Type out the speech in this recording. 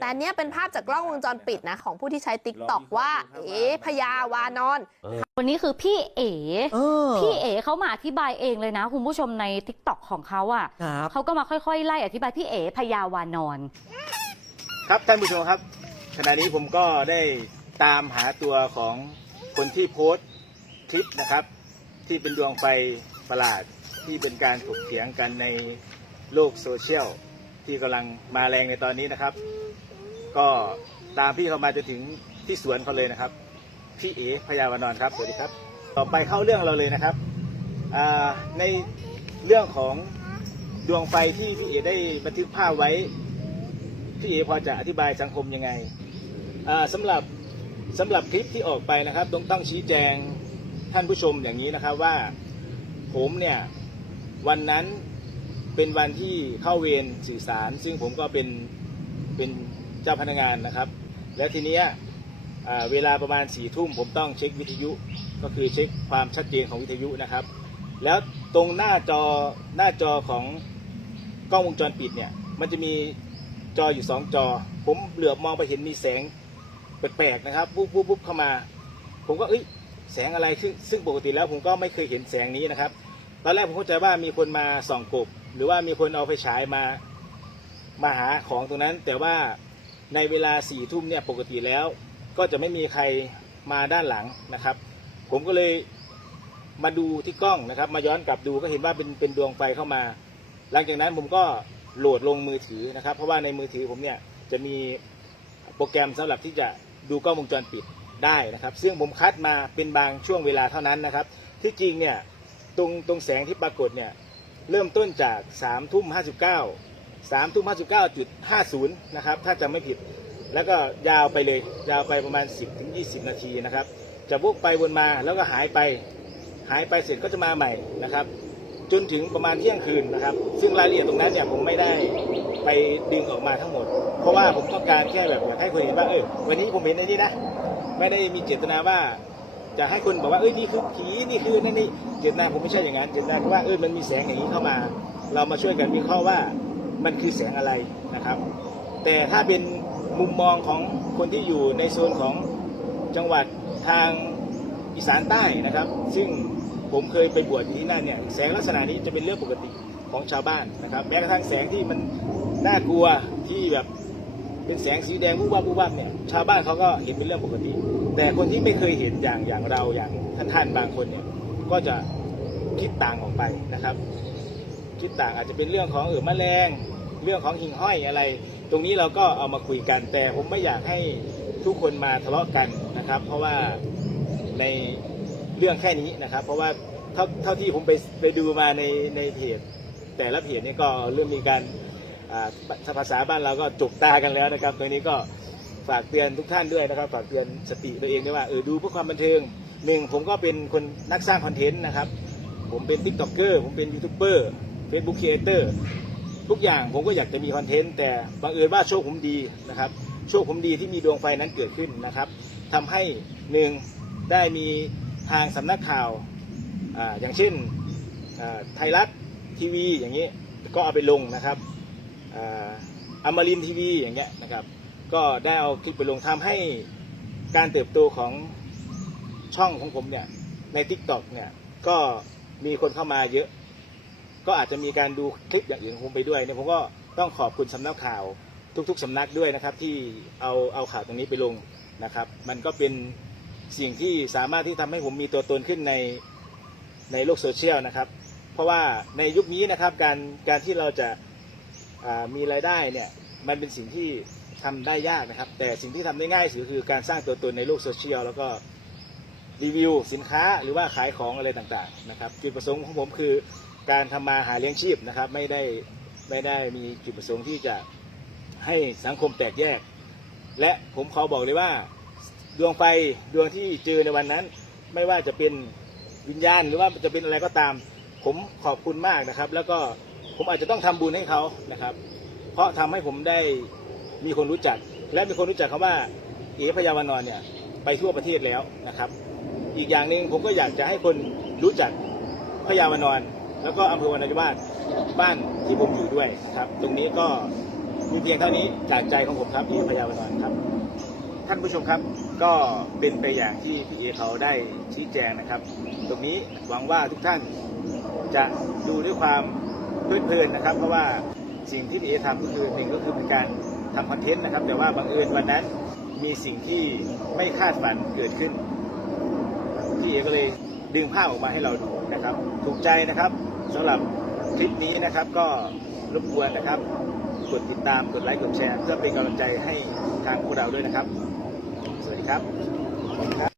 แต่อันเนี้ยเป็นภาพจากกล้องวงจรปิดนะของผู้ที่ใช้ติ๊กต็อกว่า เอ๋พญาวานอนวันนี้คือพี่เอ๋เออพี่เอ๋เขามาอธิบายเองเลยนะคุณผู้ชมใน t ิ k t o k ของเขาอะครับเขาก็มาค่อยๆไล่อธิบายพี่เอ๋พญาวานอน ครับท่านผู้ชมครับ ขณะนี้ผมก็ได้ตามหาตัวของคนที่โพสต์คลิปนะครับ ที่เป็นดวงไฟประหลาดที่เป็นการถกเถียงกันในโลกโซเชียล ที่กำลังมาแรงในตอนนี้นะครับ ก็ตามพี่เขามาจนถึงที่สวนเขาเลยนะครับ พี่เอ๋พยาวนอนครับสวัสดีครับ ต่อไปเข้าเรื่องเราเลยนะครับในเรื่องของดวงไฟที่พี่เอ๋ได้บันทึกภาพไว้พี่เอพอจะอธิบายสังคมยังไงอ่าสำหรับสำหรับคลิปที่ออกไปนะครับ ต้องต้องชี้แจงท่านผู้ชมอย่างนี้นะครับว่าผมเนี่ยวันนั้น เป็นวันที่เข้าเวรสื่อสาร ซึ่งผมก็เป็นเป็นเจ้าพนักงานนะครับ แล้วทีเนี้ยเวลาประมาณสี่ทุ่มผมต้องเช็ควิทยุ ก็คือเช็คความชัดเจนของวิทยุนะครับ แล้วตรงหน้าจอหน้าจอของกล้องวงจรปิดเนี่ยมันจะมีจออยู่สองจอ ผมเหลือบมองไปเห็นมีแสงแปลกๆนะครับปุ๊บปุ๊บปุ๊บเข้ามา ผมก็เอ้ยแสงอะไรซึ่งซึ่งปกติแล้วผมก็ไม่เคยเห็นแสงนี้นะครับ ตอนแรกผมเข้าใจว่ามีคนมาส่องกบ หรือว่ามีคนเอาไฟฉายมามาหาของตรงนั้น แต่ว่าในเวลาสี่ทุ่มเนี่ยปกติแล้ว ก็จะไม่มีใครมาด้านหลังนะครับ ผมก็เลยมาดูที่กล้องนะครับ มาย้อนกลับดูก็เห็นว่าเป็นเป็นดวงไฟเข้ามา หลังจากนั้นผมก็โหลดลงมือถือนะครับ เพราะว่าในมือถือผมเนี่ยจะมีโปรแกรมสำหรับที่จะดูกล้องวงจรปิดได้นะครับ ซึ่งผมคัดมาเป็นบางช่วงเวลาเท่านั้นนะครับ ที่จริงเนี่ย ตรงตรงแสงที่ปรากฏเนี่ยเริ่มต้นจาก3ามทุ่มห้าสิบเก้าสามทุ่มห้าสิบเก้าจุดห้าศูนย์นะครับ ถ้าจำไม่ผิด แล้วก็ยาวไปเลย ยาวไปประมาณ 10ถึง20 นาทีนะครับ จะวกไปวนมาแล้วก็หายไป หายไปเสร็จก็จะมาใหม่นะครับ จนถึงประมาณเที่ยงคืนนะครับ ซึ่งรายละเอียดตรงนั้นเนี่ยผมไม่ได้ไปดึงออกมาทั้งหมด เพราะว่าผมต้องการแค่แบบให้คนเห็นว่า เออวันนี้ผมเห็นในนี้นะ ไม่ได้มีเจตนาว่า จะให้คนบอกว่าเอ้ยนี่คือผีนี่คือนั่นนี่เจตนาผมไม่ใช่อย่างนั้นเจตนาคือว่าเออมันมีแสงอย่างนี้เข้ามา เรามาช่วยกันวิเคราะห์ว่ามันคือแสงอะไรนะครับ แต่ถ้าเป็นมุมมองของคนที่อยู่ในโซนของจังหวัดทางอีสานใต้นะครับ ซึ่งผมเคยไปบวชที่นั่นเนี่ยแสงลักษณะนี้จะเป็นเรื่องปกติของชาวบ้านนะครับ แม้กระทั่งแสงที่มันน่ากลัวที่แบบ เป็นแสงสีแดงวูบวับวูบวับเนี่ยชาวบ้านเขาก็เห็นเป็นเรื่องปกติ แต่คนที่ไม่เคยเห็นอย่างอย่างเราอย่างท่านท่านๆบางคนเนี่ยก็จะคิดต่างออกไปนะครับ คิดต่างอาจจะเป็นเรื่องของเออแมลงเรื่องของหิ่งห้อยอะไร ตรงนี้เราก็เอามาคุยกัน แต่ผมไม่อยากให้ทุกคนมาทะเลาะกันนะครับ เพราะว่าในเรื่องแค่นี้นะครับ เพราะว่าเท่าเท่าที่ผมไปไปดูมาในในเพจแต่ละเพจนี่ก็เริ่มมีการ ภาษาบ้านเราก็จุกตากันแล้วนะครับตรงนี้ก็ฝากเตือนทุกท่านด้วยนะครับ ฝากเตือนสติตัวเองด้วยว่าเออดูเพื่อความบันเทิงหนึ่งผมก็เป็นคนนักสร้างคอนเทนต์นะครับ ผมเป็นติ๊กต็อกเกอร์ผมเป็นยูทูบเบอร์เฟซบุ๊กครีเอเตอร์ทุกอย่างผมก็อยากจะมีคอนเทนต์แต่บังเอิญว่าโชคผมดีนะครับ โชคผมดีที่มีดวงไฟนั้นเกิดขึ้นนะครับทำให้หนึ่งได้มีทางสำนักข่าวอาอย่างเช่นไทยรัฐทีวีอย่างนี้ก็เอาไปลงนะครับ อมรินทีวีอย่างเงี้ยนะครับก็ได้เอาคลิปไปลงทำให้การเติบโตของช่องของผมเนี่ยใน t ิ k t o k เนี่ยก็มีคนเข้ามาเยอะ ก็อาจจะมีการดูคลิปอย่างอื่นของผมไปด้วยเนี่ยผมก็ต้องขอบคุณสำนักข่าวทุกๆสำนักด้วยนะครับ ที่เอาเอาข่าวตรงนี้ไปลงนะครับ มันก็เป็นสิ่งที่สามารถที่ทำให้ผมมีตัวตนขึ้นในในโลกโซเชียลนะครับ เพราะว่าในยุคนี้นะครับการการที่เราจะ มีรายได้เนี่ยมันเป็นสิ่งที่ทำได้ยากนะครับ แต่สิ่งที่ทำได้ง่ายสุดคือการสร้างตัวตนในโลกโซเชียลแล้วก็รีวิวสินค้าหรือว่าขายของอะไรต่างๆนะครับจุดประสงค์ของผมคือการทำมาหาเลี้ยงชีพนะครับ ไม่ได้ไม่ได้มีจุดประสงค์ที่จะให้สังคมแตกแยก และผมขอบอกเลยว่าดวงไฟดวงที่เจอในวันนั้น ไม่ว่าจะเป็นวิญญาณหรือว่าจะเป็นอะไรก็ตาม ผมขอบคุณมากนะครับ แล้วก็ ผมอาจจะต้องทำบุญให้เขานะครับ เพราะทำให้ผมได้มีคนรู้จัก และมีคนรู้จักคำว่าเอ๋พยาวานอนเนี่ยไปทั่วประเทศแล้วนะครับ อีกอย่างหนึ่งผมก็อยากจะให้คนรู้จักพยาวานอนแล้วก็อำเภอวรรณนิวาสบ้านที่ผมอยู่ด้วยนะครับ ตรงนี้ก็มีเพียงเท่านี้จากใจของผมครับพี่พยาวนอนครับ ท่านผู้ชมครับก็เป็นไปอย่างที่พี่เอเขาได้ชี้แจงนะครับ ตรงนี้หวังว่าทุกท่านจะดูด้วยความ พลิดเพลินนะครับ เพราะว่าสิ่งที่พี่เอทำก็คือหนึ่งก็คือเป็นการทำคอนเทนต์นะครับ แต่ว่าบังเอิญวันนั้นมีสิ่งที่ไม่คาดฝันเกิดขึ้นพี่เอก็เลยดึงภาพออกมาให้เราดูนะครับ ถูกใจนะครับสำหรับคลิปนี้นะครับก็รบกวนนะครับ กดติดตามกดไลค์กดแชร์ เพื่อเป็นกำลังใจให้ทางพวกเราด้วยนะครับ สวัสดีครับขอบคุณครับ